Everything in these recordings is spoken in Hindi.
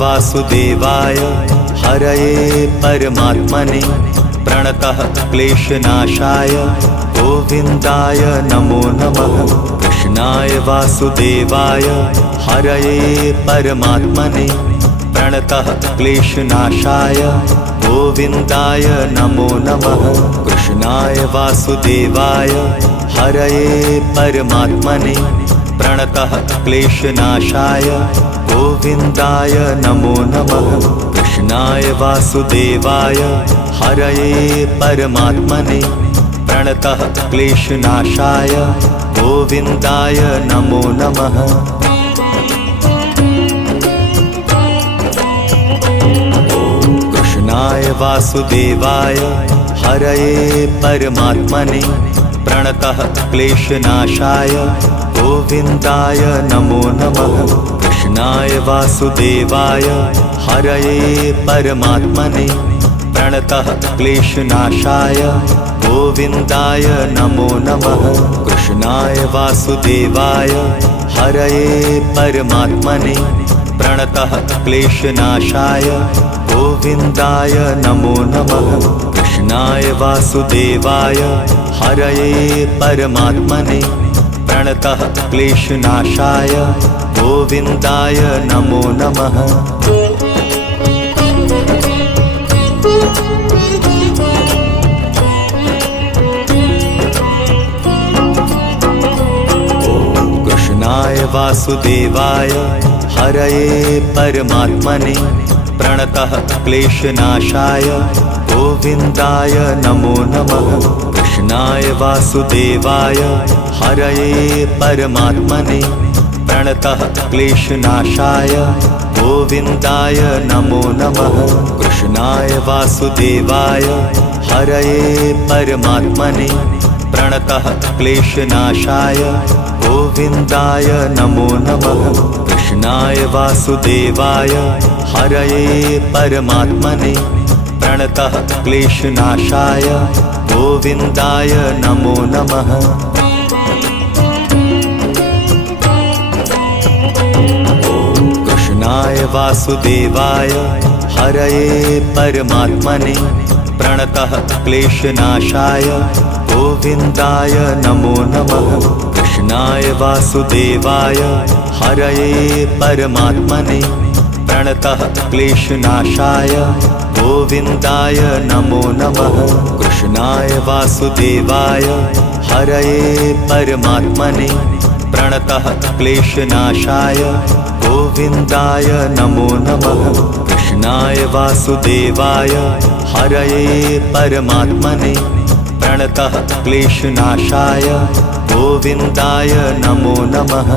वासुदेवाय हरये परमात्मने प्रणतः क्लेशनाशाय गोविन्दाय नमो नमः। कृष्णाय वासुदेवाय हरये परमात्मने प्रणतः क्लेशनाशाय गोविन्दाय नमो नमः। कृष्णाय वासुदेवाय हरये परमात्मने प्रणतः क्लेशनाशाय गोविन्दाय नमो नमः। कृष्णाय वासुदेवाय हरये परमात्मने प्रणतः क्लेशनाशाय गोविन्दाय नमो नमः। कृष्णाय वासुदेवाय हरये परमात्मने प्रणतः क्लेशनाशाय गोविन्दाय नमो नमः। कृष्णाय वासुदेवाय हरये परमात्मने प्रणतः क्लेशनाशाय गोविन्दाय नमो नमः। कृष्णाय वासुदेवाय हरये परमात्मने प्रणतः क्लेशनाशाय गोविन्दाय नमो नमः। कृष्णाय वासुदेवाय हरये परमात्मने प्रणतः क्लेशनाशाय गोविन्दाय नमो नमः। कृष्णाय वासुदेवाय हरये परमात्मने प्रणतः क्लेशनाशाय गोविन्दाय नमो नमः। कृष्णाय वासुदेवाय हरये परमात्मने प्रणतः क्लेशनाशाय गोविन्दाय नमो नमः। कृष्णाय वासुदेवाय हरये परमात्मने प्रणतः क्लेशनाशाय गोविन्दाय नमो नमः। कृष्णाय वासुदेवाय हरये परमात्मने प्रणतः क्लेशनाशाय गोविन्दाय नमो नमः। कृष्णाय वासुदेवाय हरये परमात्मने प्रणतः क्लेशनाशाय गोविन्दाय नमो नमः। कृष्णाय वासुदेवाय हरये परमात्मने प्रणतः क्लेशनाशाय गोविन्दाय नमो नमः। कृष्णाय वासुदेवाय हरये परमात्मने प्रणतः क्लेशनाशाय गोविन्दाय नमो नमः। कृष्णाय वासुदेवाय हरये परमात्मने प्रणतः क्लेशनाशाय गोविन्दाय नमो नमः।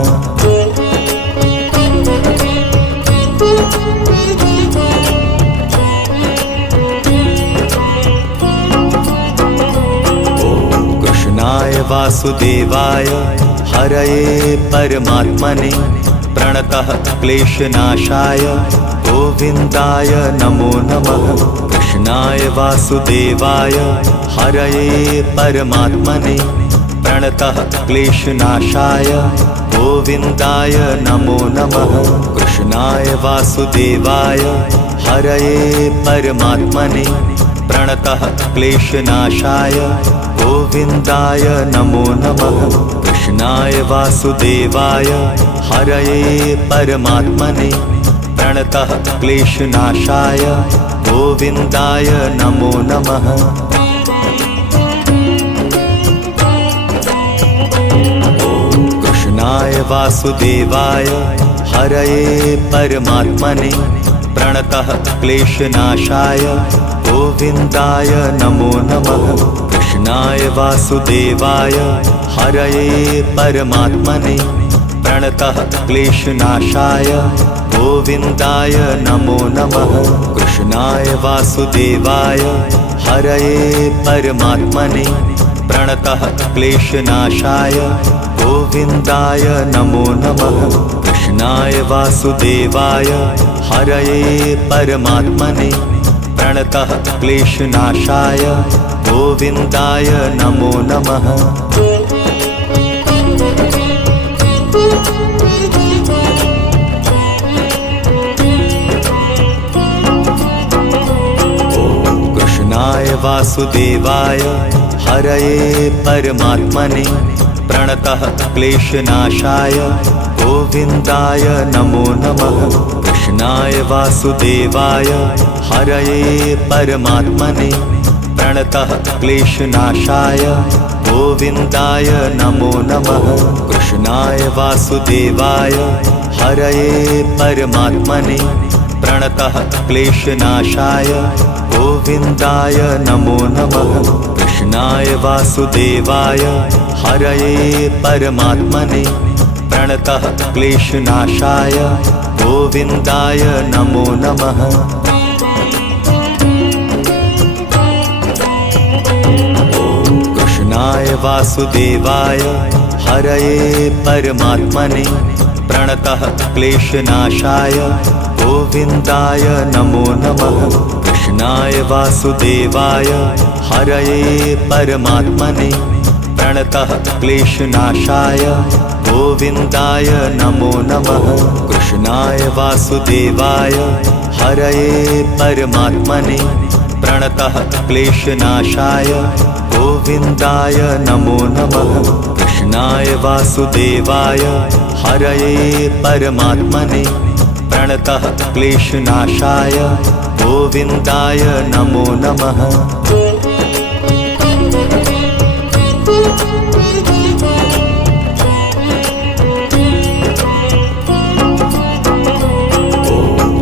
कृष्णाय वासुदेवाय हरये परमात्मने प्रणतः क्लेशनाशाय गोविन्दाय नमो नमः। कृष्णाय वासुदेवाय हरये परमात्मने प्रणतः क्लेशनाशाय गोविन्दाय नमो नमः। कृष्णाय वासुदेवाय हरये परमात्मने प्रणतः क्लेशनाशाय गोविन्दाय नमो नमः। कृष्णाय वासुदेवाय हरये परमात्मने प्रणतः क्लेशनाशाय गोविन्दाय नमो नमः। कृष्णाय वासुदेवाय हरये परमात्मने प्रणतः क्लेशनाशाय गोविन्दाय नमो नमः। कृष्णाय वासुदेवाय हरये परमात्मने प्रणतः क्लेशनाशाय गोविन्दाय नमो नमः। कृष्णाय वासुदेवाय हरये परमात्मने प्रणतः क्लेशनाशाय गोविन्दाय नमो नमः। कृष्णाय वासुदेवाय हरये परमात्मने प्रणतः क्लेशनाशाय गोविन्दाय नमो नमः। कृष्णाय वासुदेवाय हरये परमात्मने प्रणतः क्लेशनाशाय गोविन्दाय नमो नमः। कृष्णाय वासुदेवाय हरये परमात्मने प्रणतः क्लेशनाशाय गोविन्दाय नमो नमः। कृष्णाय वासुदेवाय हरये परमात्मने प्रणतः क्लेशनाशाय गोविन्दाय नमो नमः। कृष्णाय वासुदेवाय हरये परमात्मने प्रणतः क्लेशनाशाय गोविन्दाय नमो नमः। कृष्णाय वासुदेवाय हरये परमात्मने प्रणतः क्लेशनाशाय गोविन्दाय नमो नमः। कृष्णाय वासुदेवाय हरये परमात्मने प्रणतः क्लेशनाशाय गोविन्दाय नमो नमः। कृष्णाय वासुदेवाय हरये परमात्मने प्रणतः क्लेशनाशाय गोविन्दाय नमो नमः। कृष्णाय वासुदेवाय हरये परमात्मने प्रणतः क्लेशनाशाय गोविन्दाय नमो नमः।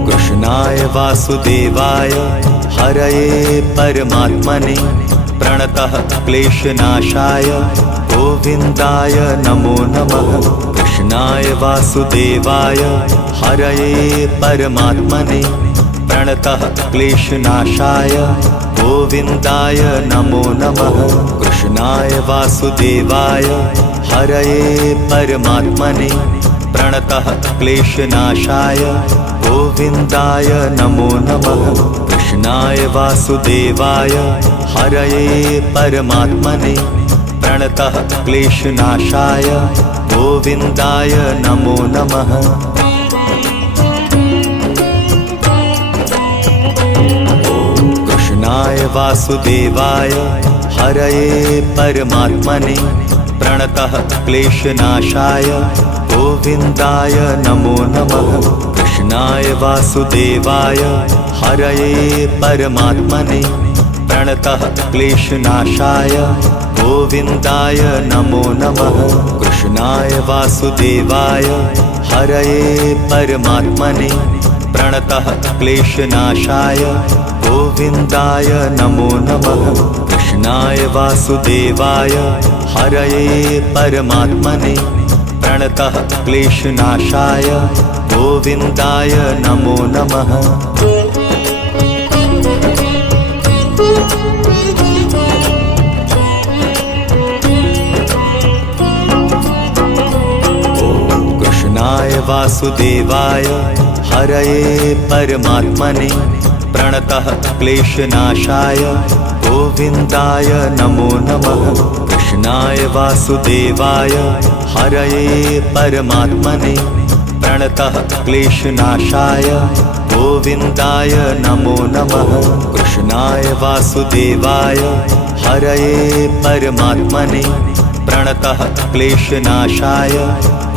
कृष्णाय वासुदेवाय हरये परमात्मने प्रणतः क्लेशनाशाय गोविन्दाय नमो नमः। कृष्णाय वासुदेवाय हरये परमात्मने प्रणतः क्लेशनाशाय गोविन्दाय नमो नमः। कृष्णाय वासुदेवाय हरये परमात्मने प्रणतः क्लेशनाशाय गोविन्दाय नमो नमः। कृष्णाय वासुदेवाय हरये परमात्मने प्रणतः क्लेशनाशाय गोविन्दाय नमो नमः। कृष्णाय वासुदेवाय हरये परमात्मने प्रणतः क्लेशनाशाय गोविन्दाय नमो नमः। कृष्णाय वासुदेवाय हरये परमात्मने प्रणतः क्लेशनाशाय गोविन्दाय नमो नमः। कृष्णाय वासुदेवाय हरये परमात्मने प्रणतः क्लेशनाशाय गोविन्दाय नमो नमः। कृष्णाय वासुदेवाय हरये परमात्मने प्रणतः क्लेशनाशाय गोविन्दाय नमो नमः। कृष्णाय वासुदेवाय हरये परमात्मने प्रणतः क्लेशनाशाय गोविन्दाय नमो नमः। कृष्णाय वासुदेवाय हरये परमात्मने प्रणतः क्लेशनाशाय गोविन्दाय नमो नमः। कृष्णाय वासुदेवाय हरये परमात्मने प्रणतः क्लेशनाशाय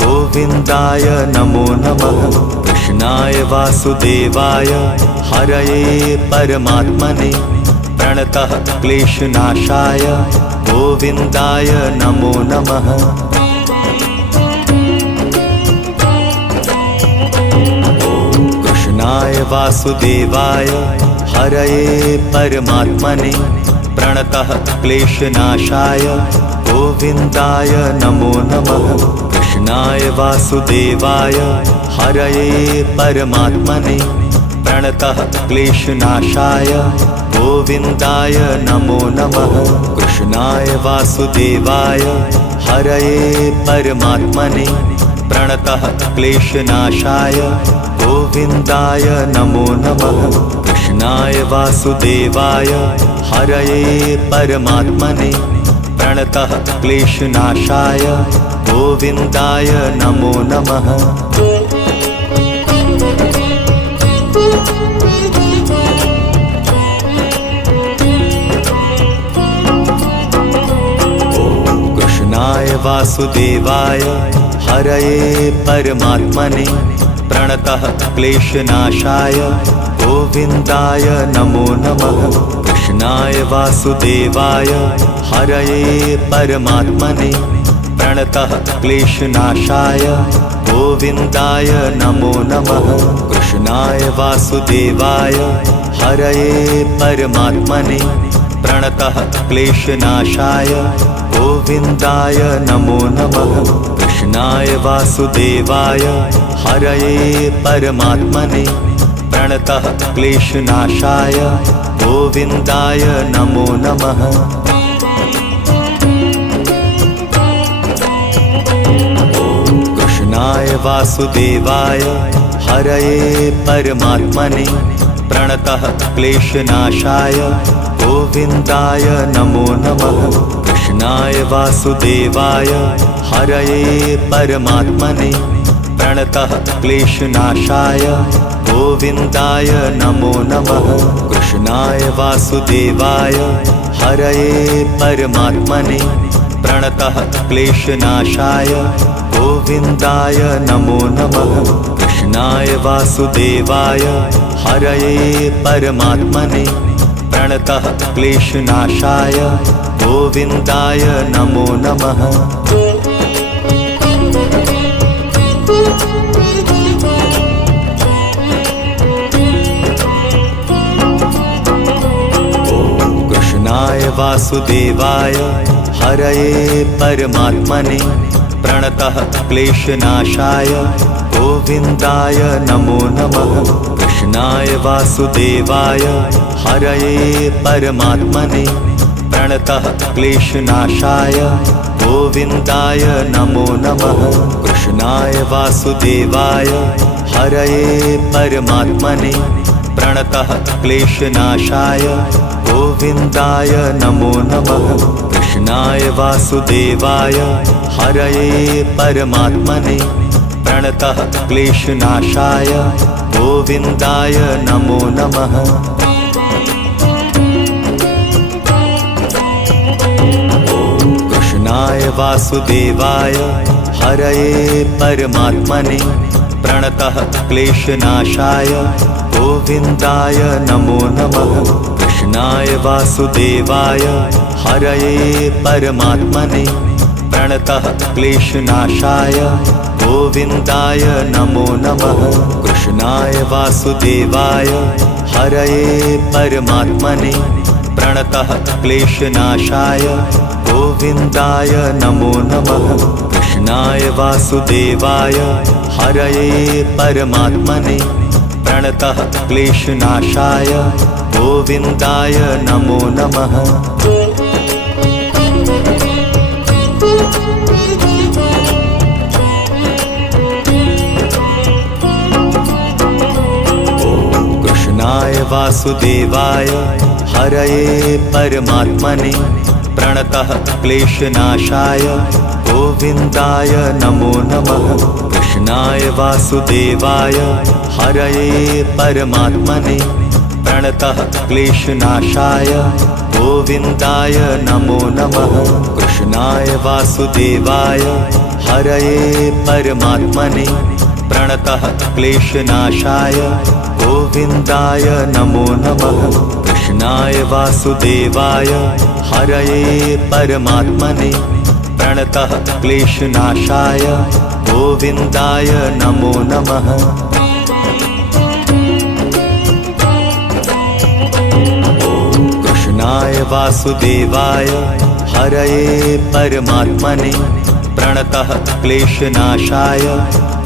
गोविन्दाय नमो नमः। कृष्णाय वासुदेवाय हरये परमात्मने प्रणतः क्लेशनाशाय गोविन्दाय नमो नमः। कृष्णाय वासुदेवाय हरये परमात्मने प्रणतः क्लेशनाशाय गोविन्दाय नमो नमः। कृष्णाय वासुदेवाय हरये परमात्मने प्रणतः क्लेशनाशाय गोविन्दाय नमो नमः। कृष्णाय वासुदेवाय हरये परमात्मने प्रणतः क्लेशनाशाय गोविन्दाय नमो नमः। कृष्णाय वासुदेवाय हरये परमात्मने प्रणतः क्लेशनाशाय गोविन्दाय नमो नमः। वासुदेवाय हरये परमात्मने प्रणतः क्लेशनाशाय गोविन्दाय नमो नमः। कृष्णाय वासुदेवाय हरये परमात्मने प्रणतः क्लेशनाशाय गोविन्दाय नमो नमः। कृष्णाय वासुदेवाय हरये परमात्मने प्रणतः क्लेशनाशाय गोविन्दाय नमो नमः। कृष्णाय वासुदेवाय हरये परमात्मने प्रणतः क्लेशनाशाय गोविन्दाय नमो नमः। कृष्णाय वासुदेवाय हरये परमात्मने प्रणतः क्लेशनाशाय गोविन्दाय नमो नमः। कृष्णाय वासुदेवाय हरये परमात्मने प्रणतः क्लेशनाशाय गोविन्दाय नमो नमः। कृष्णाय वासुदेवाय हरये परमात्मने प्रणतः क्लेशनाशाय गोविन्दाय नमो नमः। कृष्णाय वासुदेवाय हरये परमात्मने प्रणतः क्लेशनाशाय गोविन्दाय नमो नमः। कृष्णाय वासुदेवाय हरये परमात्मने प्रणतः क्लेशनाशाय गोविन्दाय नमो नमः। कृष्णाय वासुदेवाय हरये परमात्मने प्रणतः क्लेशनाशाय गोविन्दाय नमो नमः। कृष्णाय वासुदेवाय हरये परमात्मने प्रणतः क्लेशनाशाय गोविन्दाय नमो नमः। कृष्णाय वासुदेवाय हरये परमात्मने प्रणतः क्लेशनाशाय गोविन्दाय नमो नमः। कृष्णाय वासुदेवाय हरये परमात्मने प्रणतः क्लेशनाशाय गोविन्दाय नमो नमः। कृष्णाय वासुदेवाय हरये परमात्मने प्रणतः क्लेशनाशाय गोविन्दाय नमो नमः। कृष्णाय वासुदेवाय हरये परमात्मने प्रणतः क्लेशनाशाय गोविन्दाय नमो नमः। कृष्णाय वासुदेवाय हरये परमात्मने प्रणतः क्लेशनाशाय गोविन्दाय नमो नमः। कृष्णाय वासुदेवाय हरये परमात्मने प्रणतः क्लेशनाशाय गोविन्दाय नमो नमः। कृष्णाय वासुदेवाय हरये परमात्मने प्रणतः क्लेशनाशाय गोविन्दाय नमो नमः। कृष्णाय वासुदेवाय हरये परमात्मने प्रणतः क्लेशनाशाय गोविन्दाय नमो नमः। कृष्णाय वासुदेवाय हरये परमात्मने प्रणतः क्लेशनाशाय गोविन्दाय नमो नमः। कृष्णाय वासुदेवाय हरये परमात्मने प्रणतः क्लेशनाशाय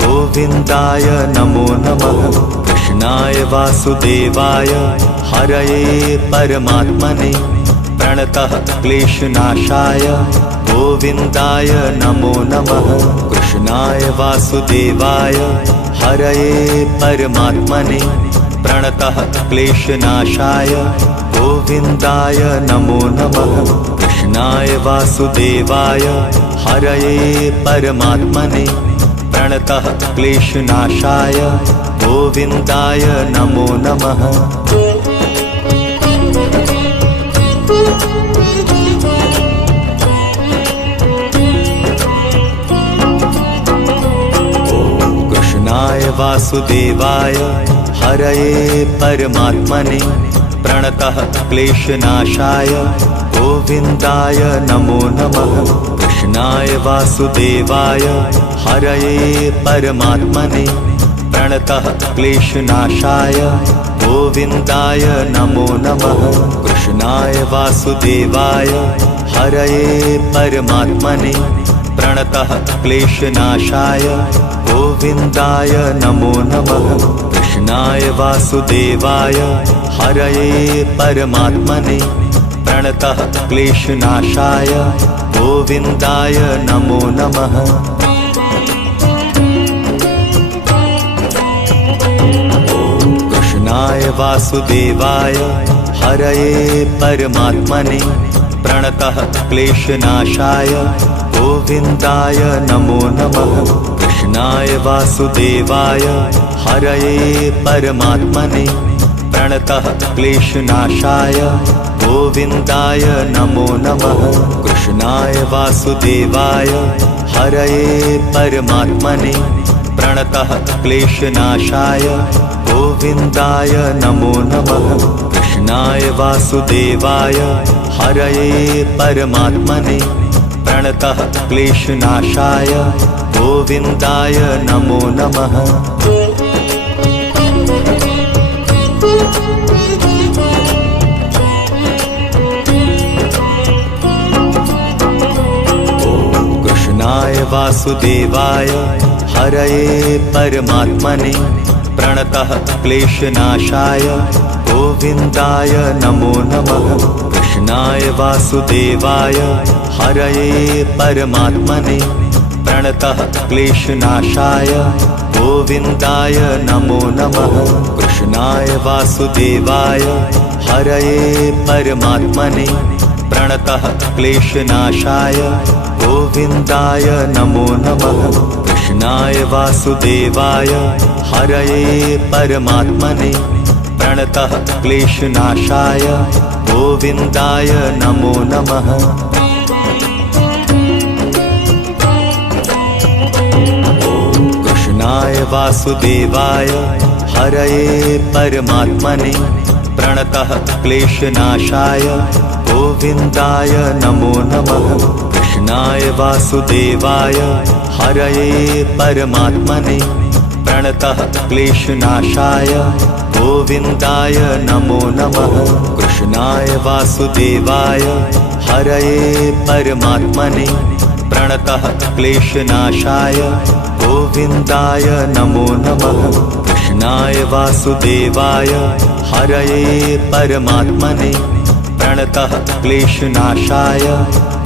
गोविन्दाय नमो नमः। कृष्णाय वासुदेवाय हरये परमात्मने प्रणतः क्लेशनाशाय गोविन्दाय नमो नमः। कृष्णाय वासुदेवाय हरये परमात्मने प्रणतः क्लेशनाशाय गोविन्दाय नमो नमः। कृष्णाय वासुदेवाय हरये परमात्मने प्रणतः क्लेशनाशाय गोविन्दाय नमो नमः। वासुदेवाय हरये परमात्मने प्रणतः क्लेशनाशाय गोविन्दाय नमो नमः। कृष्णाय वासुदेवाय हरये परमात्मने प्रणतः क्लेशनाशाय गोविन्दाय नमो नमः। कृष्णाय वासुदेवाय हरये परमात्मने प्रणतः क्लेशनाशाय गोविन्दाय नमो नमः। कृष्णाय वासुदेवाय हरये परमात्मने प्रणतः क्लेशनाशाय गोविन्दाय नमो नमः। कृष्णाय वासुदेवाय हरये परमात्मने प्रणतः क्लेशनाशाय गोविन्दाय नमो नमः। कृष्णाय वासुदेवाय हरये परमात्मने प्रणतः क्लेशनाशाय गोविन्दाय नमो नमः। कृष्णाय वासुदेवाय हरये परमात्मने प्रणतः क्लेशनाशाय गोविन्दाय नमो नमः। कृष्णाय वासुदेवाय हरये परमात्मने प्रणतः क्लेशनाशाय गोविन्दाय नमो नमः। कृष्णाय वासुदेवाय हरये परमात्मने प्रणतः क्लेशनाशाय गोविन्दाय नमो नमः। कृष्णाय वासुदेवाय हरये परमात्मने प्रणतः क्लेशनाशाय गोविन्दाय नमो नमः। कृष्णाय वासुदेवाय हरये परमात्मने प्रणतः क्लेशनाशाय गोविन्दाय नमो नमः। कृष्णाय वासुदेवाय हरये परमात्मने प्रणतः क्लेशनाशाय गोविन्दाय नमो नमः। कृष्णाय वासुदेवाय हरये परमात्मने प्रणतः क्लेशनाशाय गोविन्दाय नमो नमः। कृष्णाय वासुदेवाय हरये परमात्मने प्रणतः क्लेशनाशाय गोविन्दाय नमो नमः। कृष्णाय वासुदेवाय हरये परमात्मने प्रणतः क्लेशनाशाय गोविन्दाय नमो नमः। कृष्णाय वासुदेवाय हरये परमात्मने प्रणतः क्लेशनाशाय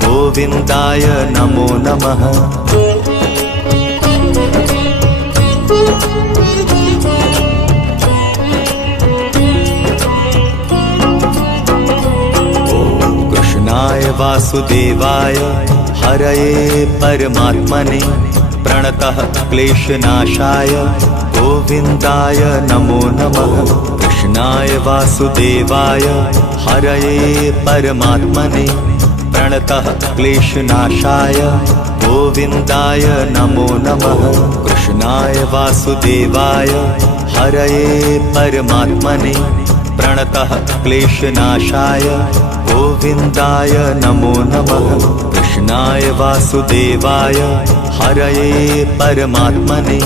गोविन्दाय नमो नमः। कृष्णाय वासुदेवाय हरये परमात्मने प्रणतः क्लेशनाशाय गोविन्दाय नमो नमः। कृष्णाय वासुदेवाय हरये परमात्मने प्रणतः क्लेशनाशाय गोविन्दाय नमो नमः। कृष्णाय वासुदेवाय हरये परमात्मने प्रणतः क्लेशनाशाय गोविन्दाय नमो नमः। कृष्णाय वासुदेवाय हरये परमात्मने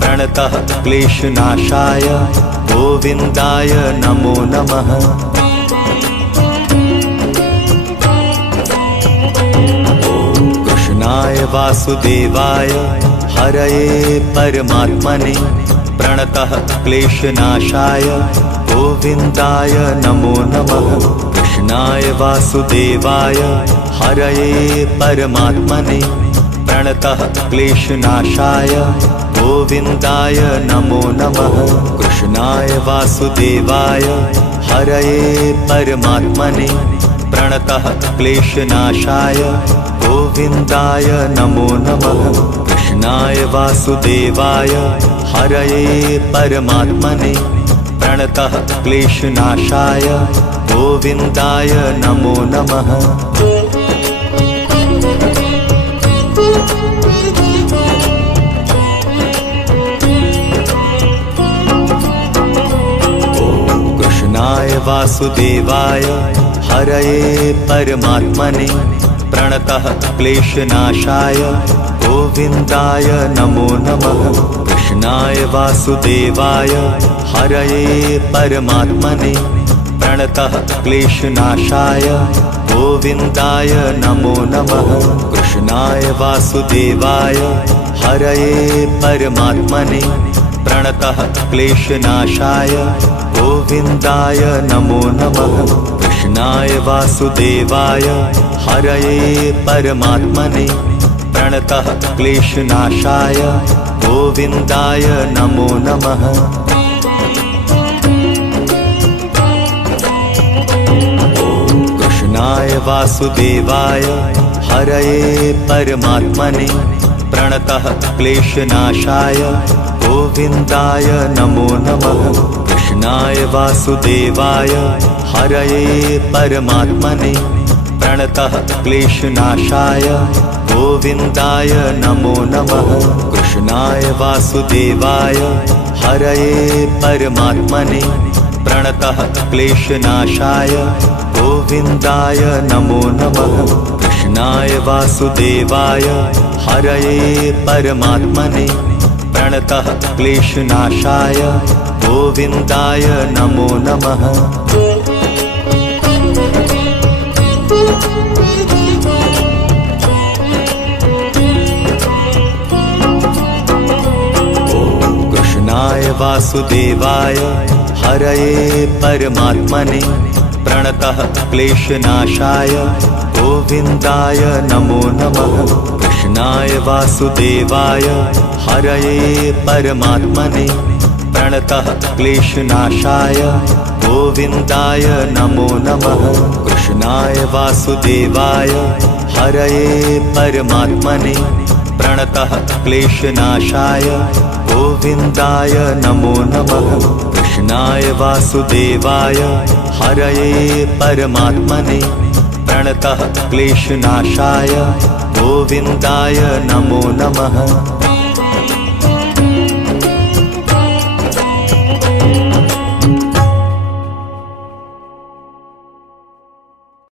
प्रणतः क्लेशनाशाय गोविन्दाय नमो नमः। कृष्णाय वासुदेवाय हरये परमात्मने प्रणतः क्लेशनाशाय गोविन्दाय नमो नमः। कृष्णाय वासुदेवाय हरये परमात्मने प्रणतः क्लेशनाशाय गोविन्दाय नमो नमः। कृष्णाय वासुदेवाय हरये परमात्मने प्रणतः क्लेशनाशाय गोविन्दाय नमो नमः। कृष्णाय वासुदेवाय हरये परमात्मने प्रणतः क्लेशनाशाय गोविन्दाय नमो नमः। वासुदेवाय हरये परमात्मने प्रणतः क्लेशनाशाय गोविन्दाय नमो नमः। कृष्णाय वासुदेवाय हरये परमात्मने प्रणतः क्लेशनाशाय गोविन्दाय नमो नमः। कृष्णाय वासुदेवाय हरये परमात्मने प्रणतः क्लेशनाशाय गोविन्दाय नमो नमः। कृष्णाय वासुदेवाय हरये परमात्मने प्रणतः क्लेशनाशाय गोविन्दाय नमो नमः। कृष्णाय वासुदेवाय हरये परमात्मने प्रणतः क्लेशनाशाय गोविन्दाय नमो नमः। कृष्णाय वासुदेवाय हरये परमात्मने प्रणतः क्लेशनाशाय गोविन्दाय नमो नमः। कृष्णाय वासुदेवाय हरये परमात्मने प्रणतः क्लेशनाशाय गोविन्दाय नमो नमः। कृष्णाय वासुदेवाय हरये परमात्मने प्रणतः क्लेशनाशाय गोविन्दाय नमो नमः। कृष्णाय वासुदेवाय हरये परमात्मने प्रणतः क्लेशनाशाय गोविन्दाय नमो नमः। कृष्णाय वासुदेवाय हरये परमात्मने प्रणतः क्लेशनाशाय गोविन्दाय नमो नमः। कृष्णाय वासुदेवाय हरये परमात्मने प्रणतः क्लेशनाशाय गोविन्दाय नमो नमः। कृष्णाय वासुदेवाय हरये परमात्मने प्रणतः क्लेशनाशाय गोविन्दाय नमो नमः।